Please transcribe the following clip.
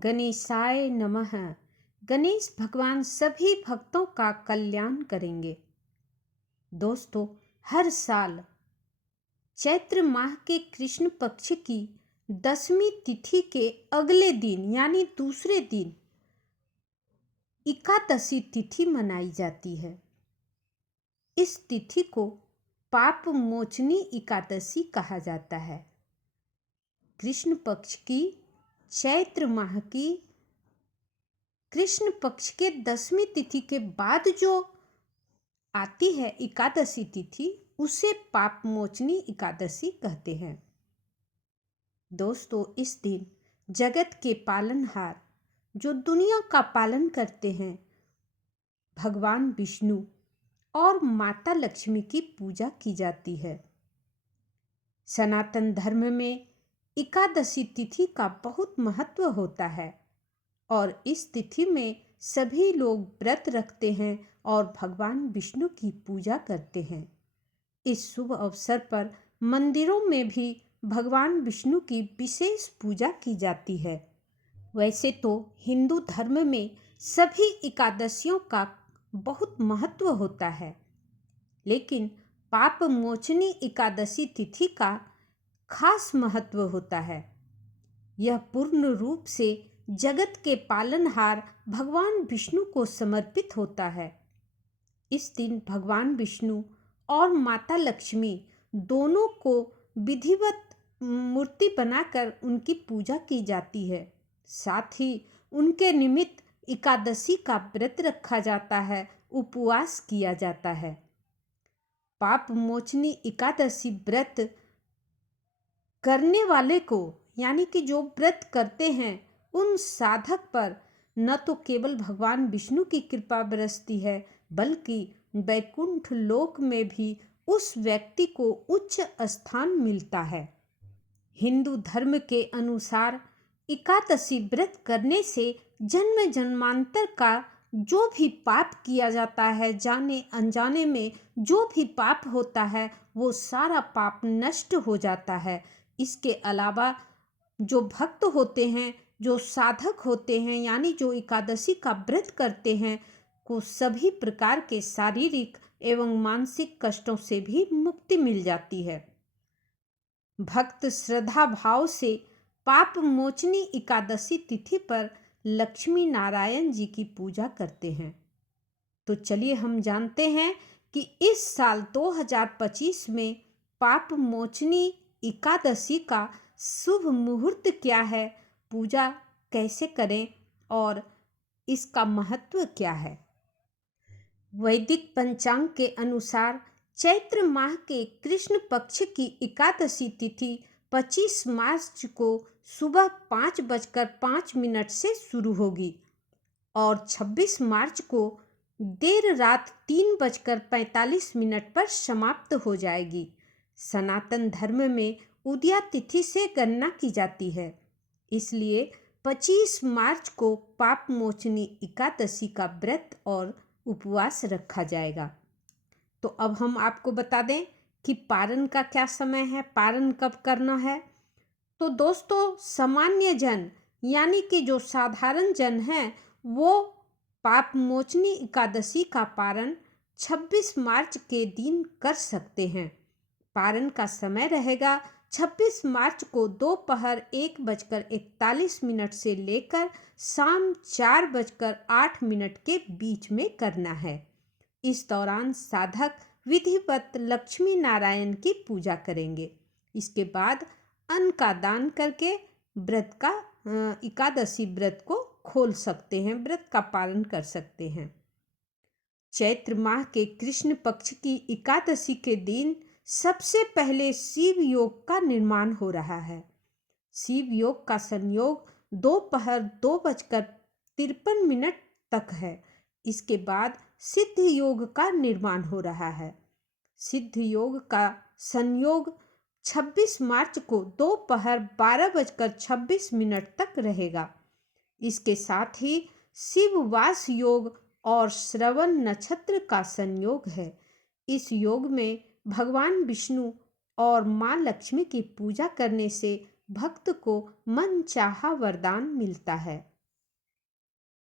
गणेशाय नमः। गणेश भगवान सभी भक्तों का कल्याण करेंगे। दोस्तों, हर साल चैत्र माह के कृष्ण पक्ष की 10वीं तिथि के अगले दिन यानी दूसरे दिन एकादशी तिथि मनाई जाती है। इस तिथि को पाप मोचनी एकादशी कहा जाता है। कृष्ण पक्ष की चैत्र माह की कृष्ण पक्ष के 10वीं तिथि के बाद जो आती है एकादशी तिथि, उसे पाप मोचनी एकादशी कहते हैं। दोस्तों, इस दिन जगत के पालनहार जो दुनिया का पालन करते हैं, भगवान विष्णु और माता लक्ष्मी की पूजा की जाती है। सनातन धर्म में एकादशी तिथि का बहुत महत्व होता है और इस तिथि में सभी लोग व्रत रखते हैं और भगवान विष्णु की पूजा करते हैं। इस शुभ अवसर पर मंदिरों में भी भगवान विष्णु की विशेष पूजा की जाती है। वैसे तो हिंदू धर्म में सभी एकादशियों का बहुत महत्व होता है, लेकिन पाप मोचनी एकादशी तिथि का खास महत्व होता है। यह पूर्ण रूप से जगत के पालनहार भगवान विष्णु को समर्पित होता है। इस दिन भगवान विष्णु और माता लक्ष्मी दोनों को विधिवत मूर्ति बनाकर उनकी पूजा की जाती है। साथ ही उनके निमित्त एकादशी का व्रत रखा जाता है, उपवास किया जाता है। पाप मोचनी एकादशी व्रत करने वाले को यानी कि जो व्रत करते हैं, उन साधक पर न तो केवल भगवान विष्णु की कृपा बरसती है, बल्कि वैकुंठ लोक में भी उस व्यक्ति को उच्च स्थान मिलता है। हिंदू धर्म के अनुसार एकादशी व्रत करने से जन्म जन्मांतर का जो भी पाप किया जाता है, जाने अनजाने में जो भी पाप होता है, वो सारा पाप नष्ट हो जाता है। इसके अलावा जो भक्त होते हैं, जो साधक होते हैं, यानी जो एकादशी का व्रत करते हैं, को सभी प्रकार के शारीरिक एवं मानसिक कष्टों से भी मुक्ति मिल जाती है। भक्त श्रद्धा भाव से पाप मोचनी एकादशी तिथि पर लक्ष्मी नारायण जी की पूजा करते हैं। तो चलिए हम जानते हैं कि इस साल 2025 में पाप मोचनी एकादशी का शुभ मुहूर्त क्या है, पूजा कैसे करें और इसका महत्व क्या है। वैदिक पंचांग के अनुसार चैत्र माह के कृष्ण पक्ष की एकादशी तिथि 25 मार्च को सुबह 5:05 से शुरू होगी और 26 मार्च को देर रात 3:45 पर समाप्त हो जाएगी। सनातन धर्म में उदया तिथि से गणना की जाती है, इसलिए 25 मार्च को पाप मोचनी एकादशी का व्रत और उपवास रखा जाएगा। तो अब हम आपको बता दें कि पारण का क्या समय है, पारण कब करना है। तो दोस्तों, सामान्य जन यानी कि जो साधारण जन हैं, वो पाप मोचनी एकादशी का पारण 26 मार्च के दिन कर सकते हैं। पारण का समय रहेगा 26 मार्च को दोपहर 1:41 से लेकर शाम 4:08 के बीच में करना है। इस दौरान साधक विधिवत लक्ष्मी नारायण की पूजा करेंगे। इसके बाद अन्न का दान करके व्रत का एकादशी व्रत को खोल सकते हैं, व्रत का पालन कर सकते हैं। चैत्र माह के कृष्ण पक्ष की एकादशी के दिन सबसे पहले शिव योग का निर्माण हो रहा है। शिव योग का संयोग दोपहर 2:53 तक है। इसके बाद सिद्ध योग का निर्माण हो रहा है। सिद्ध योग का संयोग 26 मार्च को दोपहर 12:26 तक रहेगा। इसके साथ ही शिववास योग और श्रवण नक्षत्र का संयोग है। इस योग में भगवान विष्णु और माँ लक्ष्मी की पूजा करने से भक्त को मन चाहा वरदान मिलता है।